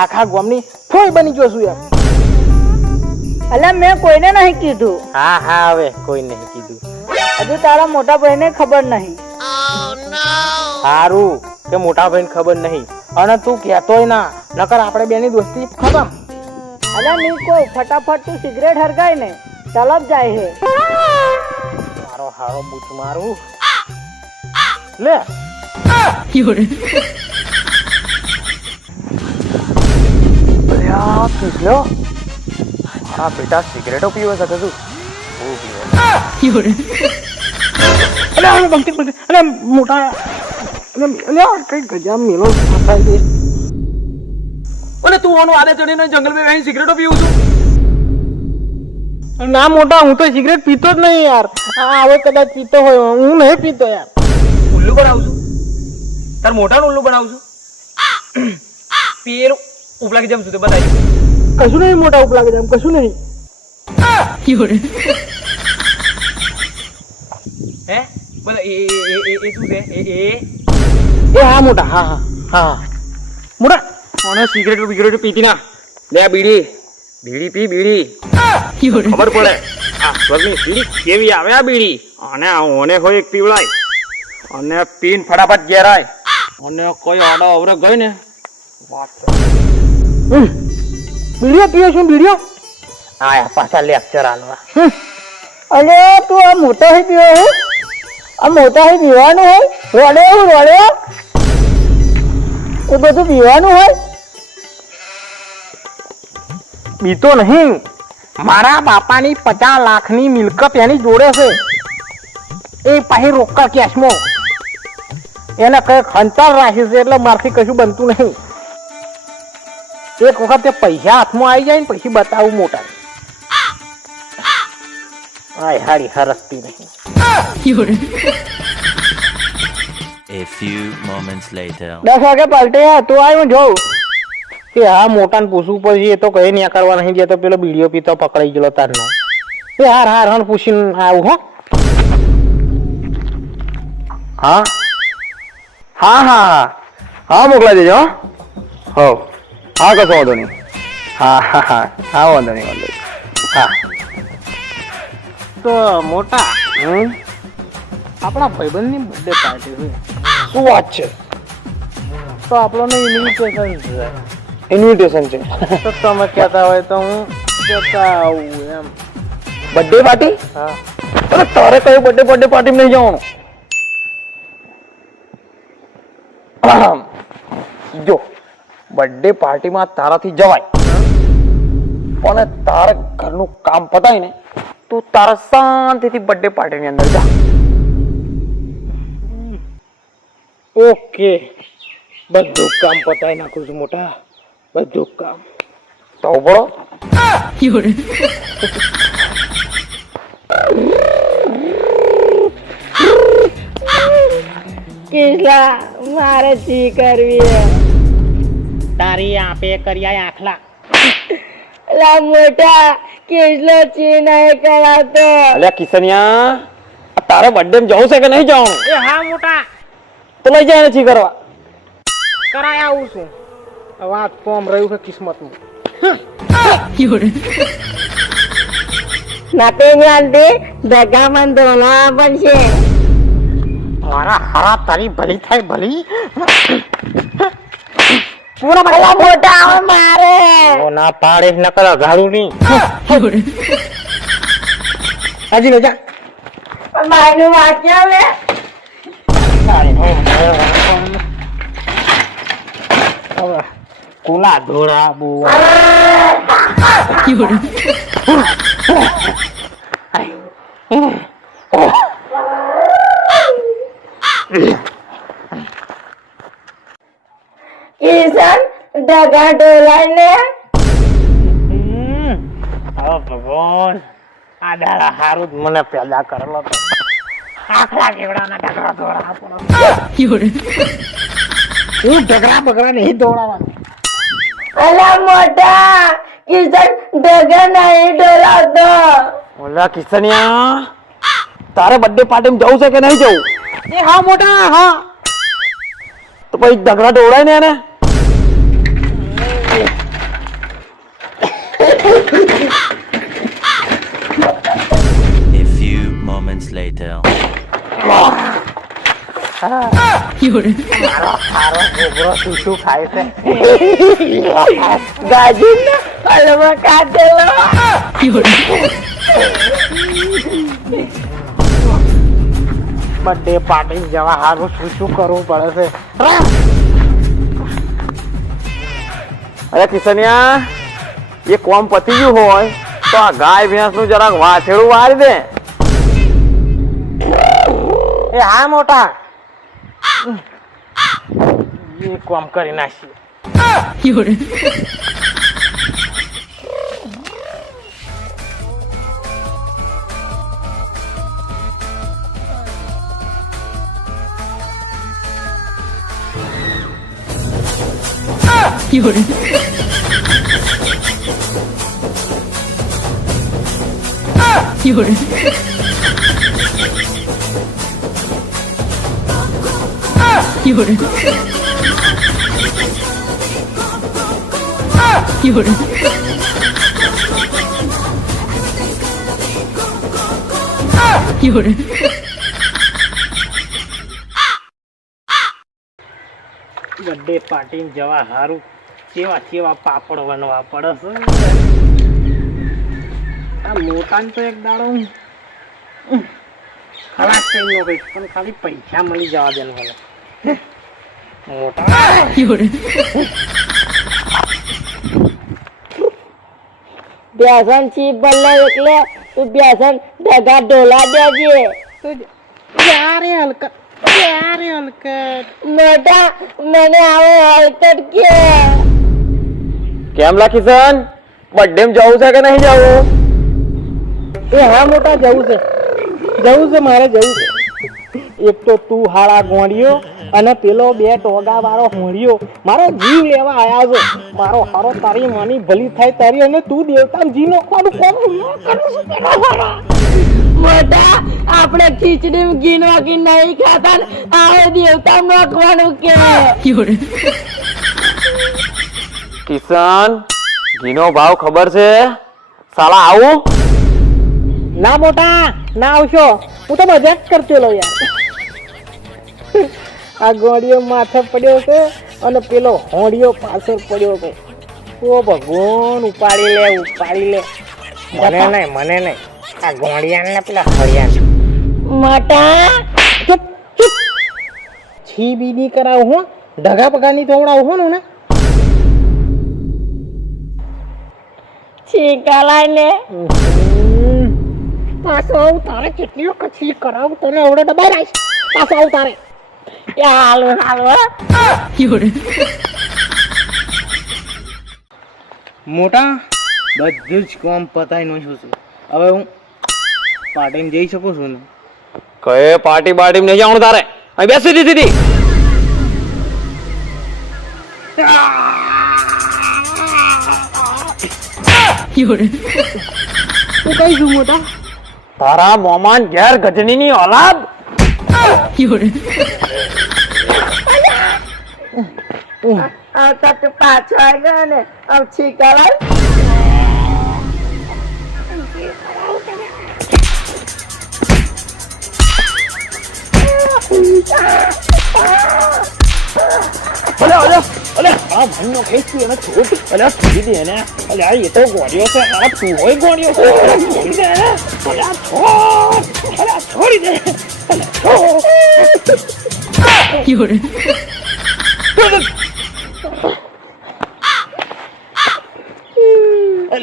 આખા ગામની ફોઈ બની ગયો છું એમ. અલા મેં કોઈને નહીં કીધું. હા હા હવે કોઈ નહીં કીધું. હજુ તારા મોટા ભાઈને ખબર નહીં. સારું કે મોટા ભાઈને ખબર નહીં અને તું કહેતોય ના નકર આપણે બેની દોસ્તી ખતમ. અલા નહીં કોઈ ફટાફટ તું સિગરેટ હરગાય ને તલબ જાય હે. મારો હારો બૂચ મારું લે. અલ્યા પીલો આ બેટા સિગરેટો પીવે છે કશું બહુ પીવે. અલ્યા બંટી બંટી અલ્યા મોટા અલ્યા કઈ ગજા મેલો ફસાઈ દે. અને તું ઓનો આલે ચડીને જંગલમાં બેસી સિગરેટો પીવું છું? ના મોટા હું તો સિગરેટ પીતો જ નહીં યાર. હા હવે કદાચ પીતો હોય હું નહીં પીતો યાર. ઉલ્લુ બનાવું છું તાર મોઢાનું ઉલ્લુ બનાવું છું. પેલું ઉપલા કે જેમ છું તે બતાવી. કશું નહીં મોટા ઉપલા કે કશું નહીં. હે બોલ એ શું છે એ હા મોટા હા હા હા મોટા ઓને સિગરેટ બિગરેટ પીતી ના લે બીડી બીડી પી બીડી ખબર પડે આ સ્વર્ગની બીડી કેવી આવે આ બીડી અને ઓને હોય એક પીવડાય અને પીન ફટાફટ ઘેરાય અને કોઈ આડો અવરે ગઈ ને વાત બીડીઓ પીએ છું બીડીઓ. આયા પાછા લેક્ચર આલવા. અલે તું આ મોટો હે પીવો હે? આ મોટા હે પીવાનું હોય? રોડે એ બધું પીવાનું હોય? પીતો નહીં. મારા બાપાની 50 લાખની મિલકત એની જોડે છે. એ પાછી રોકડ કેશમાં એને કઈક હંતાર રાખી છે એટલે મારથી કશું બનતું નહીં. એક વખત તે પૈસા હાથમાં આવી જાય ને પછી બતાવું મોટા. આય હારી હરકતી નહીં. A few moments later. 10 વાગે પલટે તું આવ્યું જોઉં. કે હા મોટાને પૂછવું પછી એ તો કઈ નહીં કરવા નહીં જતો પેલો બીડીઓ પીતો પકડાઈ ગયેલો તારનો. એ હાર હાર હન પૂછીને આવું હો. હા હા હા હા મોકલાઈ દેજો હો. હા કશો વાંધો નહીં. હા હા હા હા વાંધો નહીં વાંધો નહીં. હા તો મોટા આપણા ભાઈબંધની બર્થડે પાર્ટી હોય શું વાત છે? તો આપણને ઇન્વિટેશન છે. ઇન્વિટેશન છે તો તમે કહેતા હોય તો હું જતા આવું એમ. Birthday party? હા અરે તારે કયું બર્થડે પાર્ટી નહીં જવાનું? જો બર્થડે પાર્ટીમાં તારાથી જવાય પણ તારે ઘરનું કામ પતાય ને તું તારા શાંતિથી બર્થડે પાર્ટીની અંદર જા. ઓકે બધું કામ પતાવી નાખું છું મોટા. બધું કામ તો ઉભો કિસલા મારે જી કરવી હે. તારી આપે કર્યા આખલા. લા મોટા કિસલો ચી નહીં કરાતો. અલ્યા કિસનિયા તારે બર્થડે જવું છે કે નહીં જવાનું? એ હા મોટા તો લઈ જાય નથી કરવા. કરાય આવું છું. વાત તો આમ રહ્યું છે કિસ્મતનું. નાતે આંટી દગામાં ધોલા પડશે. મારા હારા તારી ભલી થાય ભલી. અલા મોટા હવે મારે. ઓ ના પાડે ન કર ગાળું નહીં. હાજી જા. મારું વાંચ્યા લે. કુલા ધોળા બુવા. કિશન દગા ડોલાને. ભગવાન આ દાડા હારું જ મને પેદા કરેલો તો. આખલા કેવડાના ઢગલા ધોળા પડો. હું ઢગલા બગડા નહીં દોડાવવાનું. અલા મોટા કિશન દગા નહીં ડોલાતો. ઓલા કિસનિયા તારે બર્થડે પાર્ટીમાં જવું છે કે નહીં જવું? એ હા મોટા હા. તો પછી ઢગલા દોડાય ને એને. later. મારો ગોબરો શું ખાય છે? ગાજીને હલવા કાઢેલો. બર્થડે પાર્ટી જવા હારું શું કરવું પડે છે? અરે કિશનિયા, એ કોમ પતી ગયું હોય તો આ ગાય ભેંસ નું જરાક વાછેડું વાળી દે. એ હા મોટા, એ કોમ કરી નાખીએ. બર્થડે પાર્ટી જવા હારું કેવા પાપડ વનવા પડે છે. આ મોટા તો એક દાડો ખલાસ કરી નો પણ ખાલી પૈસા મળી જવા દે મને. મોટા બેસન ચીપ બલ્લે એટલે તું બેસન ઢગા ઢોલા દેજે. ક્યારે હલકત મોટા મને આવો હલકટ કે. કેમ લા કિશન, બર્થડે માં જવું છે કે નહીં જવું? એ હા મોટા જવું છે મારે જવું છે. એક તો તું હાળા ગોળ્યો અને પેલો બે ટોગા વાળો હોળ્યો મારો જીવ લેવા આયા છે. મારો હારો તારી માની ભલી થાય તારી, અને તું દેવતા જીવ નોખવાનું કોમ મોટા આપણે ખીચડી ઘી નાખી નહીં ખાતા ને આવો દેવતા નાખવાનું કે. કિશન, ઘીનો ભાવ ખબર છે? સાલા આવું ના મોટા ના આવશો, હું તો મજાક કરતો યાર. આ ગોળીઓ માથે પડ્યો છે અને પેલો હોડિયો પાછળ પડ્યો છે. ઓ ભગવાન, ઉપાડી લે. મને નહીં આ ગોળિયા ને પેલા હળિયા. મોટા ચૂપ છી બીની કરાવું હું, ઢગા પગાની તોવડાવું હું ને. છીકાલાય ને પાછો આવું તારે કેટલી વખત છી કરાવું તને આવડે દબાઈ રાખ. પાછો આવું તારે હાલો મોટા બધું જ કામ પતાઈ નો છું. હવે હું પાર્ટીમાં જઈ શકું છું ને? કઈ પાર્ટી નહીં જવાનું તારે. અહીં બેસી દીધી. હું કઈ છું મોટા? તારા મોમાન ઘેર ગજનીની ઓલાદ. આવતા તો પાછો આવ્યો ને આમ છીકાલાય. આ ભાઈનો ખેંચી એને છોડી દે એને. અલ્યા એ તો ગોળ્યો છે, આ તું હોય ગોળ્યો છે. છોડી દે એને. છોડી દે.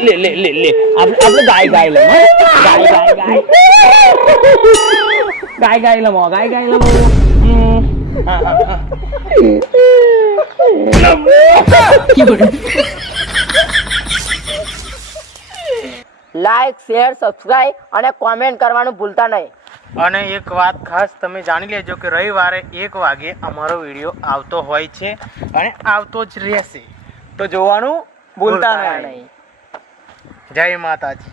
લે આપણે ગાય લે ગાય લે લાઈક, શેર, સબસ્ક્રાઇબ અને કોમેન્ટ કરવાનું ભૂલતા નહીં. અને એક વાત ખાસ તમે જાણી લેજો કે રવિવારે 1 વાગે અમારો વિડીયો આવતો હોય છે અને આવતો જ રહેશે, તો જોવાનું ભૂલતા નહીં. જય માતાજી.